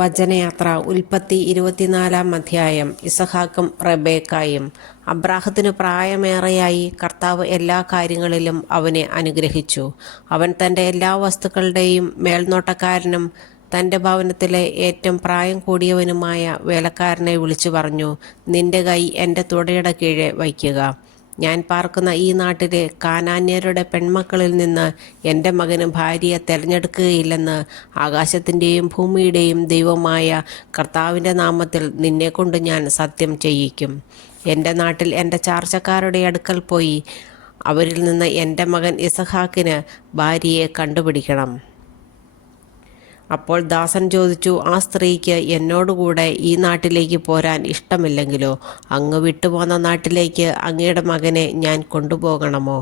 വചനയാത്ര ഉൽപ്പത്തി 24-ാം അധ്യായം. ഇസഹാക്കും റെബേക്കായും. അബ്രാഹത്തിന് പ്രായമേറെയായി. കർത്താവ് എല്ലാ കാര്യങ്ങളിലും അവനെ അനുഗ്രഹിച്ചു. അവൻ തൻ്റെ എല്ലാ വസ്തുക്കളുടെയും മേൽനോട്ടക്കാരനും തൻ്റെ ഭവനത്തിലെ ഏറ്റവും പ്രായം കൂടിയവനുമായ വേലക്കാരനെ വിളിച്ചു പറഞ്ഞു, നിന്റെ കൈ എൻ്റെ തുടയുടെ കീഴെ വയ്ക്കുക. ഞാൻ പാർക്കുന്ന ഈ നാട്ടിലെ കാനാന്യരുടെ പെൺമക്കളിൽ നിന്ന് എൻ്റെ മകന് ഭാര്യയെ തിരഞ്ഞെടുക്കുകയില്ലെന്ന് ആകാശത്തിൻ്റെയും ഭൂമിയുടെയും ദൈവമായ കർത്താവിൻ്റെ നാമത്തിൽ നിന്നെക്കൊണ്ട് ഞാൻ സത്യം ചെയ്യിക്കും. എൻ്റെ നാട്ടിൽ എൻ്റെ ചാർച്ചക്കാരുടെ അടുക്കൽ പോയി അവരിൽ നിന്ന് എൻ്റെ മകൻ ഇസഹാക്കിന് ഭാര്യയെ കണ്ടുപിടിക്കണം. അപ്പോൾ ദാസൻ ചോദിച്ചു, ആ സ്ത്രീക്ക് എന്നോടുകൂടെ ഈ നാട്ടിലേക്ക് പോരാൻ ഇഷ്ടമില്ലെങ്കിലോ? അങ്ങ് വിട്ടുപോന്ന നാട്ടിലേക്ക് അങ്ങയുടെ മകനെ ഞാൻ കൊണ്ടുപോകണമോ?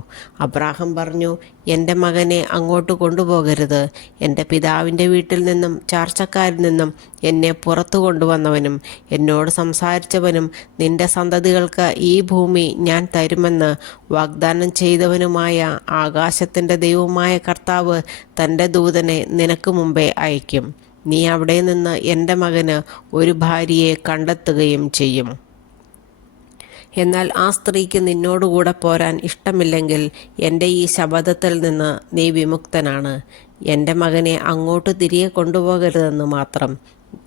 അബ്രാഹാം പറഞ്ഞു, എൻ്റെ മകനെ അങ്ങോട്ട് കൊണ്ടുപോകരുത്. എൻ്റെ പിതാവിൻ്റെ വീട്ടിൽ നിന്നും ചാർച്ചക്കാരിൽ നിന്നും എന്നെ പുറത്തു കൊണ്ടുവന്നവനും എന്നോട് സംസാരിച്ചവനും നിന്റെ സന്തതികൾക്ക് ഈ ഭൂമി ഞാൻ തരുമെന്ന് വാഗ്ദാനം ചെയ്തവനുമായ ആകാശത്തിൻ്റെ ദൈവമായ കർത്താവ് തൻ്റെ ദൂതനെ നിനക്ക് മുമ്പേ അയക്കും. നീ അവിടെ നിന്ന് എൻ്റെ മകന് ഒരു ഭാര്യയെ കണ്ടെത്തുകയും ചെയ്യും. എന്നാൽ ആ സ്ത്രീക്ക് നിന്നോടുകൂടെ പോരാൻ ഇഷ്ടമില്ലെങ്കിൽ എൻ്റെ ഈ ശപഥത്തിൽ നിന്ന് നീ വിമുക്തനാണ്. എൻ്റെ മകനെ അങ്ങോട്ട് തിരികെ കൊണ്ടുപോകരുതെന്ന് മാത്രം.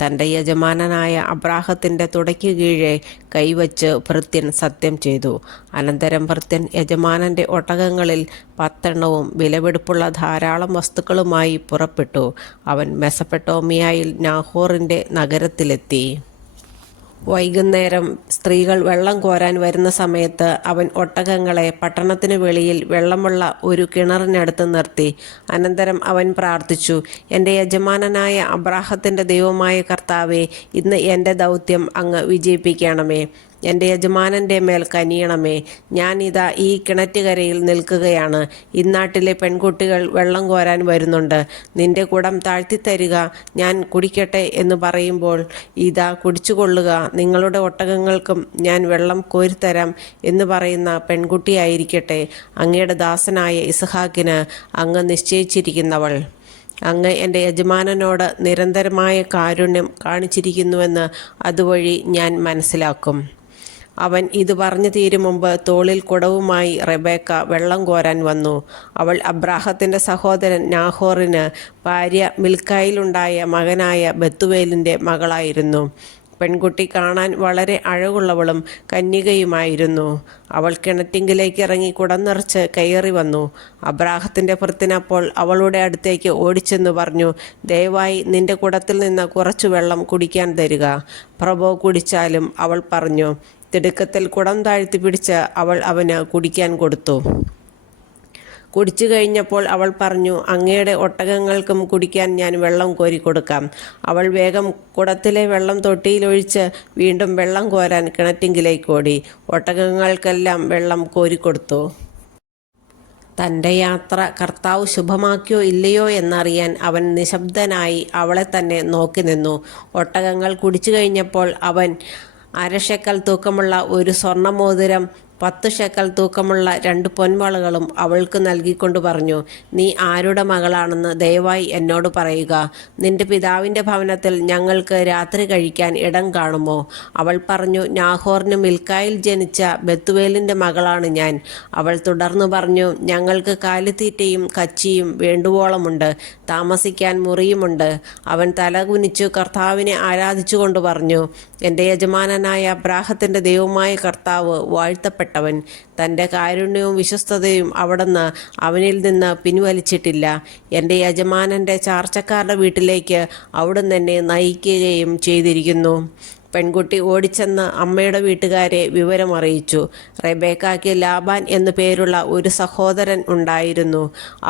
തൻ്റെ യജമാനനായ അബ്രാഹത്തിൻ്റെ തുടയ്ക്ക് കീഴെ കൈവച്ച് ഭൃത്യൻ സത്യം ചെയ്തു. അനന്തരം ഭൃത്യൻ യജമാനൻ്റെ ഒട്ടകങ്ങളിൽ 10 വിലപിടിപ്പുള്ള ധാരാളം വസ്തുക്കളുമായി പുറപ്പെട്ടു. അവൻ മെസൊപ്പൊട്ടേമിയയിൽ നാഹോറിൻ്റെ നഗരത്തിലെത്തി. വൈകുന്നേരം സ്ത്രീകൾ വെള്ളം കോരാൻ വരുന്ന സമയത്ത് അവൻ ഒട്ടകങ്ങളെ പട്ടണത്തിനു വെളിയിൽ വെള്ളമുള്ള ഒരു കിണറിനടുത്ത് നിർത്തി. അനന്തരം അവൻ പ്രാർത്ഥിച്ചു, എൻ്റെ യജമാനനായ അബ്രാഹത്തിൻ്റെ ദൈവമായ കർത്താവേ, ഇന്ന് എൻ്റെ ദൗത്യം അങ്ങ് വിജയിപ്പിക്കണമേ. എൻ്റെ യജമാനൻ്റെ മേൽ കനിയണമേ. ഞാനിതാ ഈ കിണറ്റുകരയിൽ നിൽക്കുകയാണ്. ഇന്നാട്ടിലെ പെൺകുട്ടികൾ വെള്ളം കോരാൻ വരുന്നുണ്ട്. നിന്റെ കുടം താഴ്ത്തിത്തരിക, ഞാൻ കുടിക്കട്ടെ എന്ന് പറയുമ്പോൾ ഇതാ കുടിച്ചുകൊള്ളുക, നിങ്ങളുടെ ഒട്ടകങ്ങൾക്കും ഞാൻ വെള്ളം കോരിത്തരാം എന്ന് പറയുന്ന പെൺകുട്ടിയായിരിക്കട്ടെ അങ്ങയുടെ ദാസനായ ഇസഹാക്കിന് അങ്ങ് നിശ്ചയിച്ചിരിക്കുന്നവൾ. അങ്ങ് എൻ്റെ യജമാനനോട് നിരന്തരമായ കാരുണ്യം കാണിച്ചിരിക്കുന്നുവെന്ന് അതുവഴി ഞാൻ മനസ്സിലാക്കും. അവൻ ഇത് പറഞ്ഞു തീരും മുമ്പ് തോളിൽ കുടവുമായി റെബേക്ക വെള്ളം കോരാൻ വന്നു. അവൾ അബ്രാഹത്തിൻ്റെ സഹോദരൻ നാഹോറിന് ഭാര്യ മിൽക്കായിലുണ്ടായ മകനായ ബെത്തുവേലിൻ്റെ മകളായിരുന്നു. പെൺകുട്ടി കാണാൻ വളരെ അഴകുള്ളവളും കന്യകയുമായിരുന്നു. അവൾ കിണറ്റിങ്കിലേക്ക് ഇറങ്ങി കുടം നിറച്ച് കയറി വന്നു. അബ്രാഹത്തിൻ്റെ ഭൃത്യനപ്പോൾ അവളുടെ അടുത്തേക്ക് ഓടിച്ചെന്ന് പറഞ്ഞു, ദയവായി നിന്റെ കുടത്തിൽ നിന്ന് കുറച്ചു വെള്ളം കുടിക്കാൻ തരിക. പ്രഭോ കുടിച്ചാലും. അവൾ പറഞ്ഞു. തിടുക്കത്തിൽ കുടം താഴ്ത്തി പിടിച്ച് അവൾ അവന് കുടിക്കാൻ കൊടുത്തു. കുടിച്ചു കഴിഞ്ഞപ്പോൾ അവൾ പറഞ്ഞു, അങ്ങയുടെ ഒട്ടകങ്ങൾക്കും കുടിക്കാൻ ഞാൻ വെള്ളം കോരിക്കൊടുക്കാം. അവൾ വേഗം കുടത്തിലെ വെള്ളം തൊട്ടിയിലൊഴിച്ച് വീണ്ടും വെള്ളം കോരാൻ കിണറ്റിങ്കിലേക്ക് ഓടി. ഒട്ടകങ്ങൾക്കെല്ലാം വെള്ളം കോരിക്കൊടുത്തു. തൻ്റെ യാത്ര കർത്താവ് ശുഭമാക്കിയോ ഇല്ലയോ എന്നറിയാൻ അവൻ നിശബ്ദനായി അവളെ തന്നെ നോക്കി നിന്നു. ഒട്ടകങ്ങൾ കുടിച്ചു കഴിഞ്ഞപ്പോൾ അവൻ 1/2 ശെക്കൽ തൂക്കമുള്ള ഒരു സ്വർണ്ണമോതിരം 10 ശെക്കൽ തൂക്കമുള്ള 2 പൊൻവളകളും അവൾക്ക് നൽകിക്കൊണ്ട് പറഞ്ഞു, നീ ആരുടെ മകളാണെന്ന് ദയവായി എന്നോട് പറയുക. നിന്റെ പിതാവിൻ്റെ ഭവനത്തിൽ ഞങ്ങൾക്ക് രാത്രി കഴിക്കാൻ ഇടം കാണുമോ? അവൾ പറഞ്ഞു, നാഹോറിന് മിൽക്കായിൽ ജനിച്ച ബെത്തുവേലിൻ്റെ മകളാണ് ഞാൻ. അവൾ തുടർന്ന് പറഞ്ഞു, ഞങ്ങൾക്ക് കാലിത്തീറ്റയും കച്ചിയും വേണ്ടുവോളമുണ്ട്, താമസിക്കാൻ മുറിയുമുണ്ട്. അവൻ തലകുനിച്ചു കർത്താവിനെ ആരാധിച്ചുകൊണ്ട് പറഞ്ഞു, എൻ്റെ യജമാനനായ അബ്രാഹത്തിൻ്റെ ദൈവമായ കർത്താവ് വാഴ്ത്തപ്പെട്ടവൻ. തൻ്റെ കാരുണ്യവും വിശ്വസ്തതയും അവിടുന്ന് അവനിൽ നിന്ന് പിൻവലിച്ചിട്ടില്ല. എൻ്റെ യജമാനൻ്റെ ചാർച്ചക്കാരുടെ വീട്ടിലേക്ക് അവിടുന്ന് എന്നെ നയിക്കുകയും ചെയ്തിരിക്കുന്നു. പെൺകുട്ടി ഓടിച്ചെന്ന് അമ്മയുടെ വീട്ടുകാരെ വിവരമറിയിച്ചു. റെബേക്കായ്ക്ക് ലാബാൻ എന്നു പേരുള്ള ഒരു സഹോദരൻ ഉണ്ടായിരുന്നു.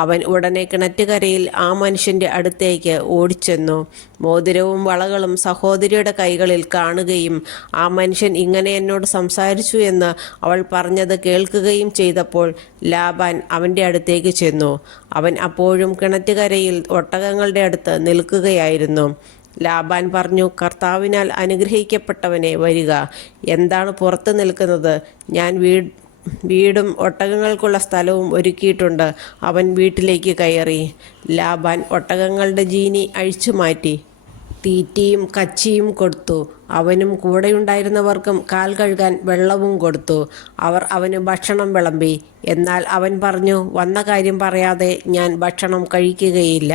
അവൻ ഉടനെ കിണറ്റുകരയിൽ ആ മനുഷ്യൻ്റെ അടുത്തേക്ക് ഓടിച്ചെന്നു. മോതിരവും വളകളും സഹോദരിയുടെ കൈകളിൽ കാണുകയും ആ മനുഷ്യൻ ഇങ്ങനെ എന്നോട് സംസാരിച്ചു എന്ന് അവൾ പറഞ്ഞത് കേൾക്കുകയും ചെയ്തപ്പോൾ ലാബാൻ അവൻ്റെ അടുത്തേക്ക് ചെന്നു. അവൻ അപ്പോഴും കിണറ്റുകരയിൽ ഒട്ടകങ്ങളുടെ അടുത്ത് നിൽക്കുകയായിരുന്നു. ലാബാൻ പറഞ്ഞു, കർത്താവിനാൽ അനുഗ്രഹിക്കപ്പെട്ടവനെ വരിക. എന്താണ് പുറത്ത് നിൽക്കുന്നത്? ഞാൻ വീടും ഒട്ടകങ്ങൾക്കുള്ള സ്ഥലവും ഒരുക്കിയിട്ടുണ്ട്. അവൻ വീട്ടിലേക്ക് കയറി. ലാബാൻ ഒട്ടകങ്ങളുടെ ജീനി അഴിച്ചു മാറ്റി. തീറ്റിയും കച്ചിയും കൊടുത്തു. അവനും കൂടെയുണ്ടായിരുന്നവർക്കും കാൽ കഴുകാൻ വെള്ളവും കൊടുത്തു. അവർ അവന് ഭക്ഷണം വിളമ്പി. എന്നാൽ അവൻ പറഞ്ഞു, വന്ന കാര്യം പറയാതെ ഞാൻ ഭക്ഷണം കഴിക്കുകയില്ല.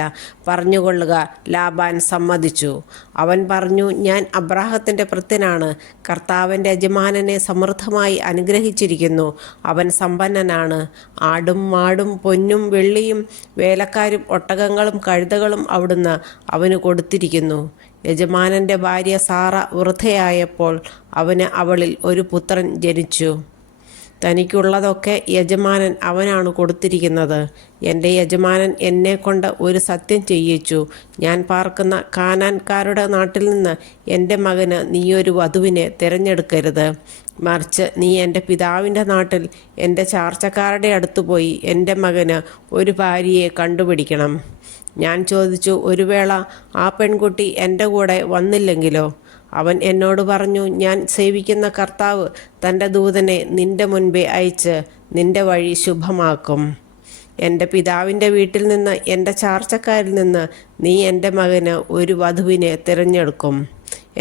പറഞ്ഞുകൊള്ളുക. ലാബാൻ സമ്മതിച്ചു. അവൻ പറഞ്ഞു, ഞാൻ അബ്രാഹത്തിൻ്റെ ഭൃത്യനാണ്. കർത്താവിൻ്റെ യജമാനനെ സമൃദ്ധമായി അനുഗ്രഹിച്ചിരിക്കുന്നു. അവൻ സമ്പന്നനാണ്. ആടും മാടും പൊന്നും വെള്ളിയും വേലക്കാരും ഒട്ടകങ്ങളും കഴുതകളും അവിടുന്ന് അവന് കൊടുത്തിരിക്കുന്നു. യജമാനൻ്റെ ഭാര്യ സാറ വൃദ്ധയായപ്പോൾ അവന് അവളിൽ ഒരു പുത്രൻ ജനിച്ചു. തനിക്കുള്ളതൊക്കെ യജമാനൻ അവനാണ് കൊടുത്തിരിക്കുന്നത്. എൻ്റെ യജമാനൻ എന്നെക്കൊണ്ട് ഒരു സത്യം ചെയ്യിച്ചു. ഞാൻ പാർക്കുന്ന കാനാൻകാരുടെ നാട്ടിൽ നിന്ന് എൻ്റെ മകന് നീയൊരു വധുവിനെ തിരഞ്ഞെടുക്കരുത്. മറിച്ച് നീ എൻ്റെ പിതാവിൻ്റെ നാട്ടിൽ എൻ്റെ ചാർച്ചക്കാരുടെ അടുത്ത് പോയി എൻ്റെ മകന് ഒരു ഭാര്യയെ കണ്ടുപിടിക്കണം. ഞാൻ ചോദിച്ചു, ഒരു വേള ആ പെൺകുട്ടി എൻ്റെ കൂടെ വന്നില്ലെങ്കിലോ? അവൻ എന്നോട് പറഞ്ഞു, ഞാൻ സേവിക്കുന്ന കർത്താവ് തൻ്റെ ദൂതനെ നിൻ്റെ മുൻപേ അയച്ച് നിൻ്റെ വഴി ശുഭമാക്കും. എൻ്റെ പിതാവിൻ്റെ വീട്ടിൽ നിന്ന്, എൻ്റെ ചാർച്ചക്കാരിൽ നിന്ന് നീ എൻ്റെ മകന് ഒരു വധുവിനെ തിരഞ്ഞെടുക്കും.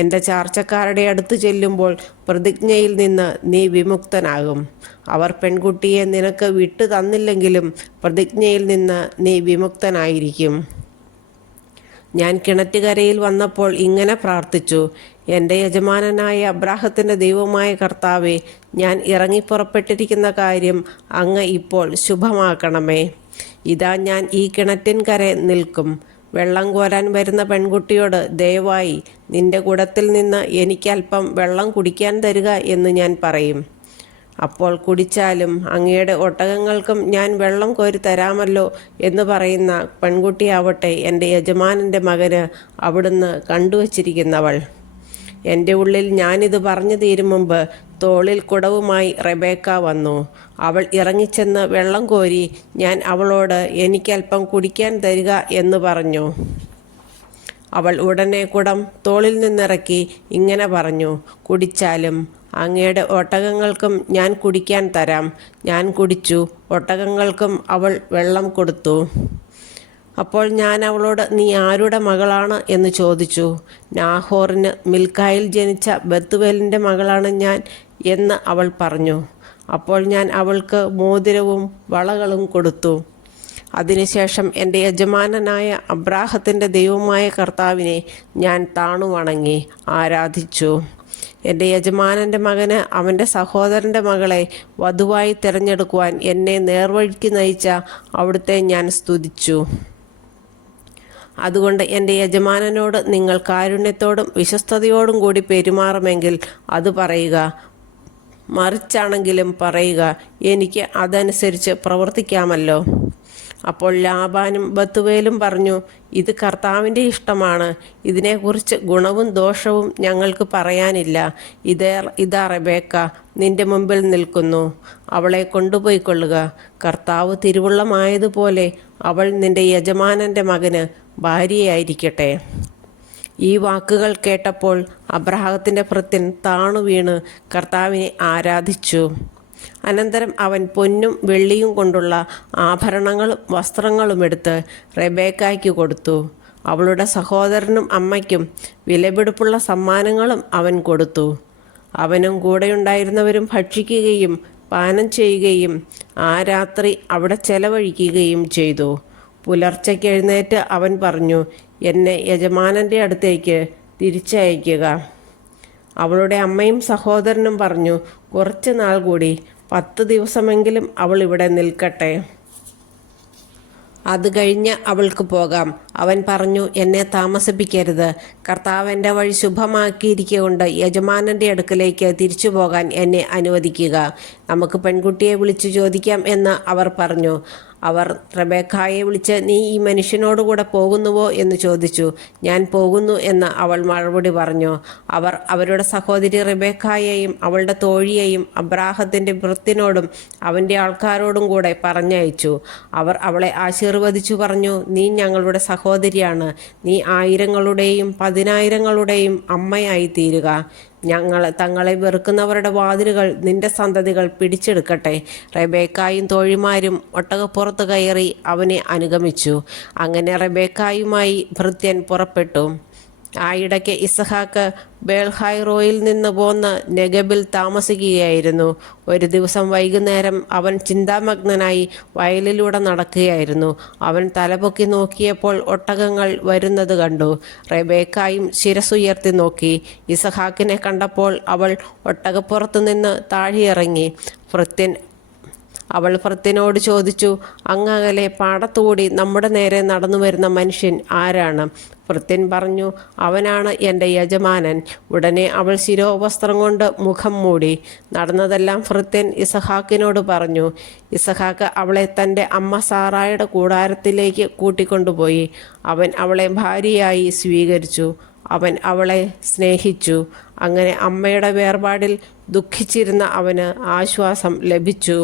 എൻ്റെ ചാർച്ചക്കാരുടെ അടുത്ത് ചെല്ലുമ്പോൾ പ്രതിജ്ഞയിൽ നിന്ന് നീ വിമുക്തനാകും. അവർ പെൺകുട്ടിയെ നിനക്ക് വിട്ടു തന്നില്ലെങ്കിലും പ്രതിജ്ഞയിൽ നിന്ന് നീ വിമുക്തനായിരിക്കും. ഞാൻ കിണറ്റുകരയിൽ വന്നപ്പോൾ ഇങ്ങനെ പ്രാർത്ഥിച്ചു, എൻ്റെ യജമാനനായ അബ്രാഹത്തിൻ്റെ ദൈവമായ കർത്താവേ, ഞാൻ ഇറങ്ങിപ്പുറപ്പെട്ടിരിക്കുന്ന കാര്യം അങ്ങ് ഇപ്പോൾ ശുഭമാക്കണമേ. ഇതാ ഞാൻ ഈ കിണറ്റിൻകര നിൽക്കും. വെള്ളം കോരാൻ വരുന്ന പെൺകുട്ടിയോട്, ദയവായി നിന്റെ കുടത്തിൽ നിന്ന് എനിക്കല്പം വെള്ളം കുടിക്കാൻ തരിക എന്ന് ഞാൻ പറയും. അപ്പോൾ കുടിച്ചാലും അങ്ങയുടെ ഒട്ടകങ്ങൾക്കും ഞാൻ വെള്ളം കോരി തരാമല്ലോ എന്ന് പറയുന്ന പെൺകുട്ടിയാവട്ടെ എൻ്റെ യജമാനൻ്റെ മകന് അവിടുന്ന് കണ്ടുവച്ചിരിക്കുന്നവൾ. എൻ്റെ ഉള്ളിൽ ഞാനിത് പറഞ്ഞു തീരും മുമ്പ് തോളിൽ കുടവുമായി റെബേക്ക വന്നു. അവൾ ഇറങ്ങിച്ചെന്ന് വെള്ളം കോരി ഞാൻ അവളോട്, എനിക്കല്പം കുടിക്കാൻ തരിക എന്ന് പറഞ്ഞു. അവൾ ഉടനെ കുടം തോളിൽ നിന്നിറക്കി ഇങ്ങനെ പറഞ്ഞു, കുടിച്ചാലും അങ്ങയുടെ ഒട്ടകങ്ങൾക്കും ഞാൻ കുടിക്കാൻ തരാം. ഞാൻ കുടിച്ചു. ഒട്ടകങ്ങൾക്കും അവൾ വെള്ളം കൊടുത്തു. അപ്പോൾ ഞാൻ അവളോട്, നീ ആരുടെ മകളാണ് എന്ന് ചോദിച്ചു. നാഹോറിന് മിൽക്കായിൽ ജനിച്ച ബത്തുവേലിൻ്റെ മകളാണ് ഞാൻ എന്ന് അവൾ പറഞ്ഞു. അപ്പോൾ ഞാൻ അവൾക്ക് മോതിരവും വളകളും കൊടുത്തു. അതിനുശേഷം എൻ്റെ യജമാനനായ അബ്രാഹത്തിൻ്റെ ദൈവമായ കർത്താവിനെ ഞാൻ താണു വണങ്ങി ആരാധിച്ചു. എൻ്റെ യജമാനൻ്റെ മകന് അവൻ്റെ സഹോദരൻ്റെ മകളെ വധുവായി തിരഞ്ഞെടുക്കുവാൻ എന്നെ നേർവഴിക്ക് നയിച്ച അവിടുത്തെ ഞാൻ സ്തുതിച്ചു. അതുകൊണ്ട് എൻ്റെ യജമാനനോട് നിങ്ങൾ കാരുണ്യത്തോടും വിശ്വസ്തയോടും കൂടി പെരുമാറുമെങ്കിൽ അത് പറയുക. മറിച്ചാണെങ്കിലും പറയുക, എനിക്ക് അതനുസരിച്ച് പ്രവർത്തിക്കാമല്ലോ. അപ്പോൾ ലാബാനും ബത്തുവേലും പറഞ്ഞു, ഇത് കർത്താവിൻ്റെ ഇഷ്ടമാണ്. ഇതിനെക്കുറിച്ച് ഗുണവും ദോഷവും ഞങ്ങൾക്ക് പറയാനില്ല. ഇതാ റെബേക്ക നിന്റെ മുമ്പിൽ നിൽക്കുന്നു. അവളെ കൊണ്ടുപോയിക്കൊള്ളുക. കർത്താവ് തിരുവുള്ളമായതുപോലെ അവൾ നിന്റെ യജമാനൻ്റെ മകന് ഭാര്യയായിരിക്കട്ടെ. ഈ വാക്കുകൾ കേട്ടപ്പോൾ അബ്രാഹത്തിൻ്റെ ഭൃത്യൻ താണു വീണ് കർത്താവിനെ ആരാധിച്ചു. അനന്തരം അവൻ പൊന്നും വെള്ളിയും കൊണ്ടുള്ള ആഭരണങ്ങളും വസ്ത്രങ്ങളും എടുത്ത് റെബേക്കായ്ക്ക് കൊടുത്തു. അവളുടെ സഹോദരനും അമ്മയ്ക്കും വിലപിടിപ്പുള്ള സമ്മാനങ്ങളും അവൻ കൊടുത്തു. അവനും കൂടെയുണ്ടായിരുന്നവരും ഭക്ഷിക്കുകയും പാനം ചെയ്യുകയും ആ രാത്രി അവിടെ ചെലവഴിക്കുകയും ചെയ്തു. പുലർച്ചയ്ക്ക് എഴുന്നേറ്റ് അവൻ പറഞ്ഞു, എന്നെ യജമാനൻ്റെ അടുത്തേക്ക് തിരിച്ചയക്കുക. അവളുടെ അമ്മയും സഹോദരനും പറഞ്ഞു, കുറച്ച് നാൾ കൂടി 10 ദിവസമെങ്കിലും അവൾ ഇവിടെ നിൽക്കട്ടെ. അത് കഴിഞ്ഞ് അവൾക്ക് പോകാം. അവൻ പറഞ്ഞു, എന്നെ താമസിപ്പിക്കരുത്. കർത്താവ് എൻ്റെ വഴി ശുഭമാക്കിയിരിക്കൊണ്ട് യജമാനൻ്റെ അടുക്കലേക്ക് തിരിച്ചു പോകാൻ എന്നെ അനുവദിക്കുക. നമുക്ക് പെൺകുട്ടിയെ വിളിച്ചു ചോദിക്കാം എന്ന് അവർ പറഞ്ഞു. അവർ റെബേക്കായെ വിളിച്ച്, നീ ഈ മനുഷ്യനോടുകൂടെ പോകുന്നുവോ എന്ന് ചോദിച്ചു. ഞാൻ പോകുന്നു എന്ന് അവൾ മറുപടി പറഞ്ഞു. അവർ അവരുടെ സഹോദരി റെബേക്കായെയും അവളുടെ തോഴിയെയും അബ്രാഹത്തിൻ്റെ ഭൃത്യനോടും അവൻ്റെ ആൾക്കാരോടും കൂടെ പറഞ്ഞയച്ചു. അവർ അവളെ ആശീർവദിച്ചു പറഞ്ഞു, നീ ഞങ്ങളുടെ സഹോദരിയാണ്. നീ ആയിരങ്ങളുടെയും 10,000-ങ്ങളുടെയും അമ്മയായി തീരുക. തങ്ങളെ വെറുക്കുന്നവരുടെ വാതിലുകൾ നിന്റെ സന്തതികൾ പിടിച്ചെടുക്കട്ടെ. റെബേക്കായും തോഴിമാരും ഒട്ടകപ്പുറത്ത് കയറി അവനെ അനുഗമിച്ചു. അങ്ങനെ റെബേക്കായുമായി ഭൃത്യൻ പുറപ്പെട്ടു. ആ ഇടയ്ക്ക് ഇസഹാക്ക് ബേൽഹായ്റോയിൽ നിന്ന് പോന്ന് നെഗബിൽ താമസിക്കുകയായിരുന്നു. ഒരു ദിവസം വൈകുന്നേരം അവൻ ചിന്താമഗ്നനായി വയലിലൂടെ നടക്കുകയായിരുന്നു. അവൻ തലപൊക്കി നോക്കിയപ്പോൾ ഒട്ടകങ്ങൾ വരുന്നത് കണ്ടു. റെബേക്കായും ശിരസുയർത്തി നോക്കി. ഇസഹാക്കിനെ കണ്ടപ്പോൾ അവൾ ഒട്ടകപ്പുറത്തു നിന്ന് താഴെയിറങ്ങി. അവൾ ഭൃത്യനോട് ചോദിച്ചു, അങ്ങകലെ പാടത്തുകൂടി നമ്മുടെ നേരെ നടന്നു വരുന്ന മനുഷ്യൻ ആരാണ്? ഭൃത്യൻ പറഞ്ഞു, അവനാണ് എൻ്റെ യജമാനൻ. ഉടനെ അവൾ ശിരോവസ്ത്രം കൊണ്ട് മുഖം മൂടി. നടന്നതെല്ലാം ഭൃത്യൻ ഇസഹാക്കിനോട് പറഞ്ഞു. ഇസഹാക്ക് അവളെ തൻ്റെ അമ്മ സാറായുടെ കൂടാരത്തിലേക്ക് കൂട്ടിക്കൊണ്ടുപോയി. അവൻ അവളെ ഭാര്യയായി സ്വീകരിച്ചു. അവൻ അവളെ സ്നേഹിച്ചു. അങ്ങനെ അമ്മയുടെ വേർപാടിൽ ദുഃഖിച്ചിരുന്ന അവന് ആശ്വാസം ലഭിച്ചു.